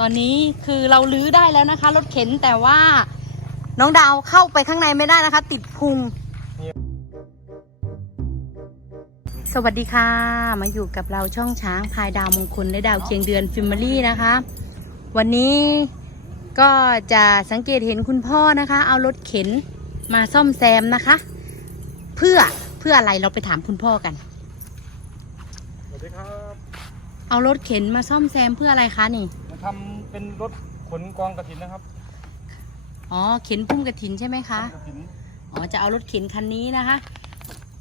ตอนนี้คือเราลื้อได้แล้วนะคะ รถเข็นแต่ว่าน้องดาวเข้าไปข้างในไม่ได้นะคะ ติดพุง สวัสดีค่ะ มาอยู่กับเราช่องช้างพายดาวมงคลและดาวเคียงเดือนฟิมอรี่นะคะ วันนี้ก็จะสังเกตเห็นคุณพ่อนะคะ เอารถเข็นมาซ่อมแซมนะคะ เพื่อเพื่ออะไรเราไปถามคุณพ่อกัน สวัสดีครับ เอารถเข็นมาซ่อมแซมเพื่ออะไรคะนี่มา ทำเป็นรถขนกองกระถินนะครับอ๋อเข็นพุ่มกระถินใช่ไหมคะกระถินอ๋อจะเอารถเข็นคันนี้นะคะ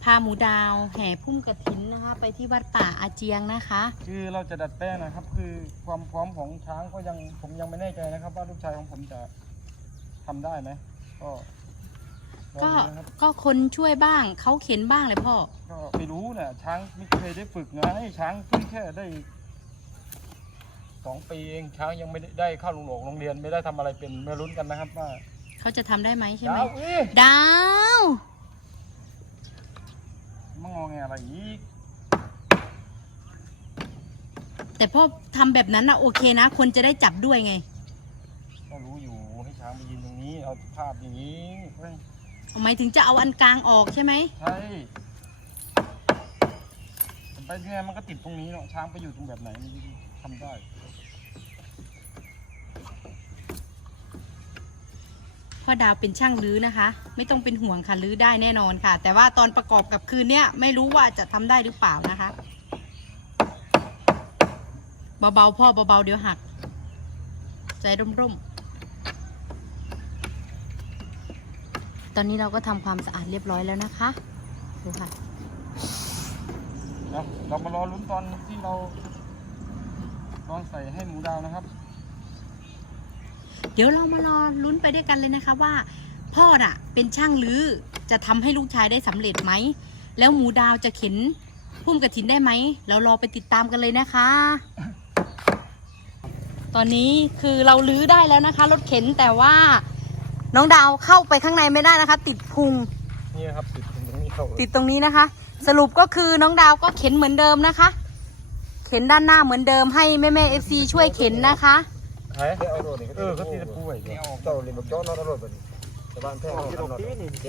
พาหมูดาวแห่พุ่มกระถินนะคะ ไปที่วัดป่าอาเจียงนะคะ คือเราจะดัดแปลงนะครับ คือความพร้อมของช้างก็ยังผมยังไม่แน่ใจนะครับ ว่าลูกชายของผมจะทำได้ไหมก็รอก็ดูนะครับก็คนช่วยบ้างเขาเข็นบ้างเลยพ่อก็ไม่รู้นะช้างไม่เคยได้ฝึกไงช้างเพิ่งแค่ได้ สองปีเองช้างยังไม่ได้ได้เข้าโรงโรงเรียนไม่ได้ทำอะไรเป็นไม่รุ้นกันนะครับว่าเขาจะทำได้ไหมใช่ไหมดาวเอ้ยดาวมางอแงอะไรอีกแต่พ่อทำแบบนั้นนะโอเคนะ คนจะได้จับด้วยไง ก็รู้อยู่ให้ช้างไปยืนตรงนี้เอาภาพอย่างนี้เฮ้ยหมายถึงจะเอาอันกลางออกใช่ไหมใช่แต่ไปยังไงมันก็ติดตรงนี้เนาะช้างไปอยู่ตรงแบบไหนมันทำได้ พ่อดาวเป็นช่างรื้อนะคะ ไม่ต้องเป็นห่วงค่ะรื้อได้แน่นอนค่ะ แต่ว่าตอนประกอบกับคืนเนี้ยไม่รู้ว่าจะทำได้หรือเปล่านะคะเบาๆพ่อเบาๆเดี๋ยวหัก ใจร่มๆตอนนี้เราก็ทำความสะอาดเรียบร้อยแล้วนะคะดูค่ะเนาะเรามารอลุ้นตอนที่เราลองใส่ให้หมูดาวนะครับ เดี๋ยวเรามารอลุ้นไปด้วยกันเลยนะคะว่า พ่อน่ะเป็นช่างรื้อจะทำให้ลูกชายได้สำเร็จไหม แล้วหมูดาวจะเข็นพุ่มกระถินได้ไหม เรารอไปติดตามกันเลยนะคะ ตอนนี้คือเราลื้อได้แล้วนะคะ รถเข็นแต่ว่าน้องดาวเข้าไปข้างในไม่ได้นะคะ ติดพุงนี่นะครับติดตรงนี้เข้าติดตรงนี้นะคะ สรุปก็คือน้องดาวก็เข็นเหมือนเดิมนะคะ เข็นด้านหน้าเหมือนเดิมให้แม่แม่เอฟซีช่วยเข็นนะคะ ใช่เออเขาตีตะปูไว้เดี๋ยวเจ้าเลยบอกเจ้านอนตลอดบัดนี้แต่บ้านแท้เอาตลอด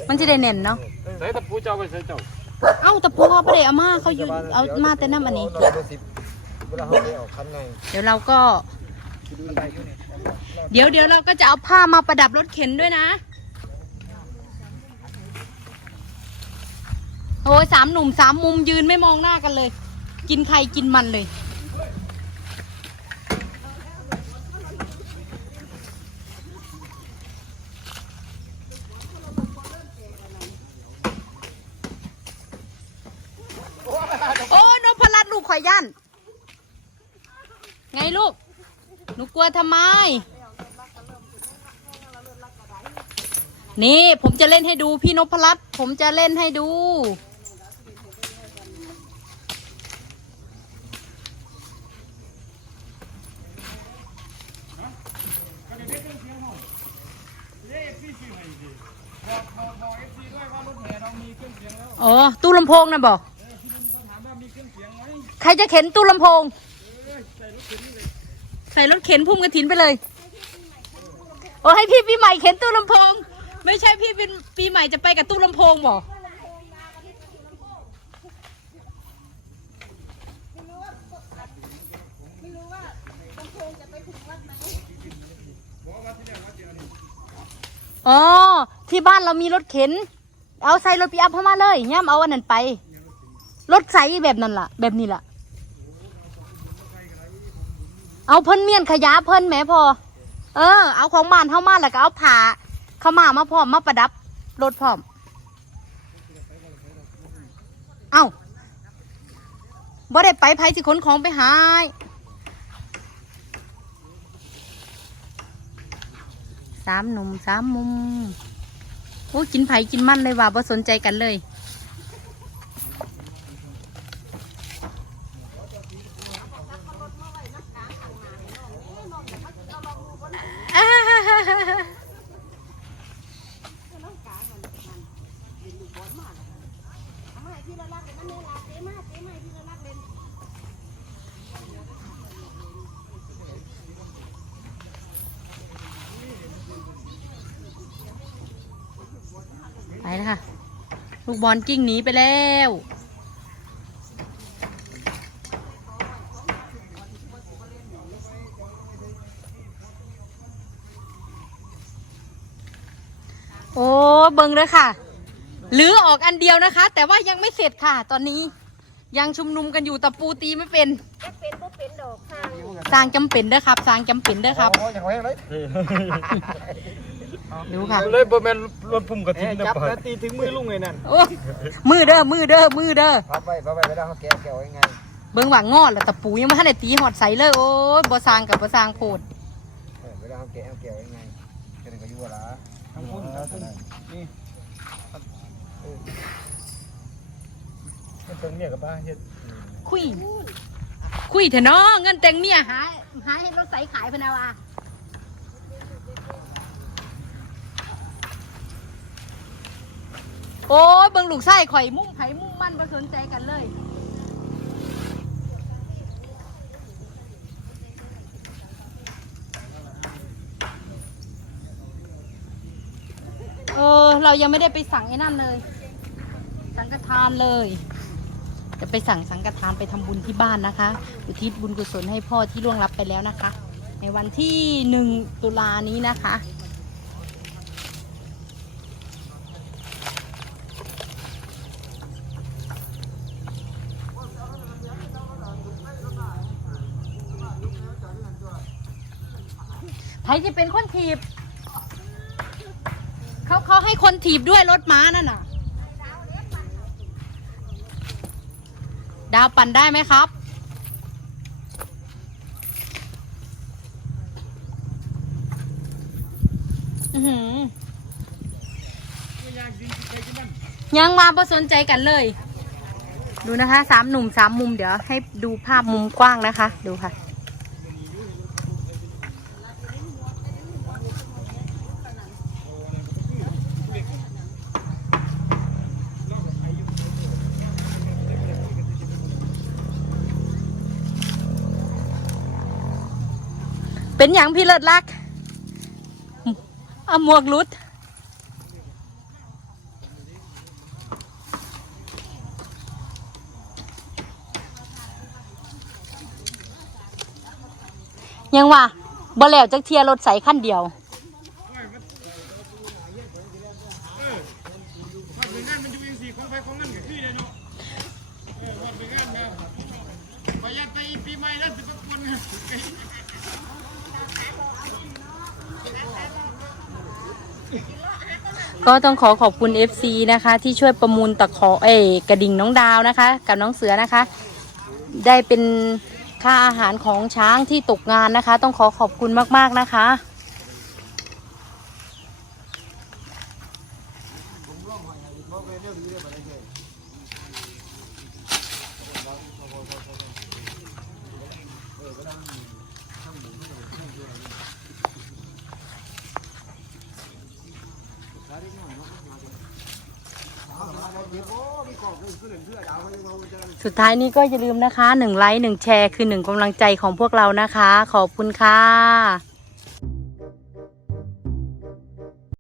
มันจะได้เน่นเนาะใส่ตะปูเจ้าไปใส่เจ้าเอ้าแต่พอประเดี๋ยวเอามาเขาอยู่เอามาแต่น้ำอันนี้เวลาเขาไม่ออกคันไงเดี๋ยวเราก็ เดี๋ยวเดี๋ยวเราก็จะเอาผ้ามาประดับรถเข็นด้วยนะโอ้ยสามหนุ่มสามมุมยืนไม่มองหน้ากันเลย กินใครกินมันเลย โอ้นพรัตน์ลูกข่ อยยันไงลูก หนูกลัวทำไม นี่ผมจะเล่นให้ดูพี่นพรัตน์ผมจะเล่นให้ดูบอกบอกบอกเอฟซีด้วยว่ารถแห่เรามีเครื่องเสียงแล้วอ๋อ ตู้ลำโพงนะบอก ใครจะเข็นตู้ลำโพง ใส่รถเข็นพุ่มกระถินไปเลย โอ้ให้พี่ปีใหม่เข็นตู้ลำโพง ไม่ใช่พี่เป็นปีใหม่จะไปกับตู้ลำโพงบอกอ๋อ ที่บ้านเรามีรถเข็น เอาใส่รถปีอัพเข้ามาเลยย่ำเอาอันนั้นไป รถใสแบบนั้นล่ะ แบบนี้ล่ะ เอาเพิ่นเมียนขยะเพิ่นแหมพอ เออ เอาของบ้านเข้ามาแล้วก็เอาผ้าเข้ามามาพร้อมมาประดับรถพร้อม เอาบ่ได้ไปไผสิขนของไปหายสามหนุ่มสามมุมโอ้กินไผกินมันเลยว่าบ่สนใจกันเลย แล้วค่ะ ลูกบอลกิ้งหนีไปแล้วโอ้เบิ่งเลยค่ะหรือออกอันเดียวนะคะ แต่ว่ายังไม่เสร็จค่ะ ตอนนี้ยังชุมนุมกันอยู่ตะปูตีไม่เป็นเป็นบ่เป็นดอกค่ะสร้างจำเป็นเด้อครับสร้างจำเป็นเด้อครับ โอ้ยอย่างไรเลย ดูค่ะ เลยบ่แม่นรถพุ่มกระถิ่นนะจับเปิแล้วดตีถึงมือลุงเลยนั่นโอ้มือเด้อมือเด้อมือเด้อพับไปพับไปไปแล้วเขาแกะแกะไว้ไงเบิ่งว่างอดแล้วตะปูยังไม่ทันได้ตีหอดใสเลยโอ้ยบ่สร้างกับบ่สร้างโพดเออเวลาเขาแกะเขาแกะไว้ไงเป็นก็อยู่ละทั้งพุ่นทั้งพุ่นนี่มันตรงเนี้ยกับบ้านเฮ็ดคุย คุยเถอะเนาะเงินแต่งเมียหาหาให้รถใสขายพะนาวา โอ้ยเบิ่งลูกไส้ข่อยมุ่งไผมุ่งมันบ่สนใจกันเลย เออ เรายังไม่ได้ไปสั่งไอ้นั่นเลย สังฆทานเลย จะไปสั่งสังฆทานไปทำบุญที่บ้านนะคะ อุทิศบุญกุศลให้พ่อที่ล่วงลับไปแล้วนะคะ ในวันที่หนึ่งตุลานี้นะคะ จะเป็นคนถีบ เขาเขาให้คนถีบด้วยรถม้านั่นน่ะ ดาวปั่นได้ไหมครับ อือหือยังมาประสนใจกันเลย ดูนะคะสามหนุ่มสามมุมเดี๋ยวให้ดูภาพมุมกว้างนะคะ ดูค่ะ เป็นอย่างพี่เลิศลักเอาหมวกรุดยังว่าบ่แล้วจักเทียรถใสขั้นเดียว ก็ต้องขอขอบคุณ FC นะคะ ที่ช่วยประมูลตะขอเอกระดิ่งน้องดาวนะคะ กับน้องเสือนะคะ ได้เป็นค่าอาหารของช้างที่ตกงานนะคะ ต้องขอขอบคุณมากๆนะคะ สุดท้ายนี้ก็อย่าลืมนะคะหนึ่งไลค์หนึ่งแชร์คือหนึ่งกำลังใจของพวกเรานะคะ ขอบคุณค่ะ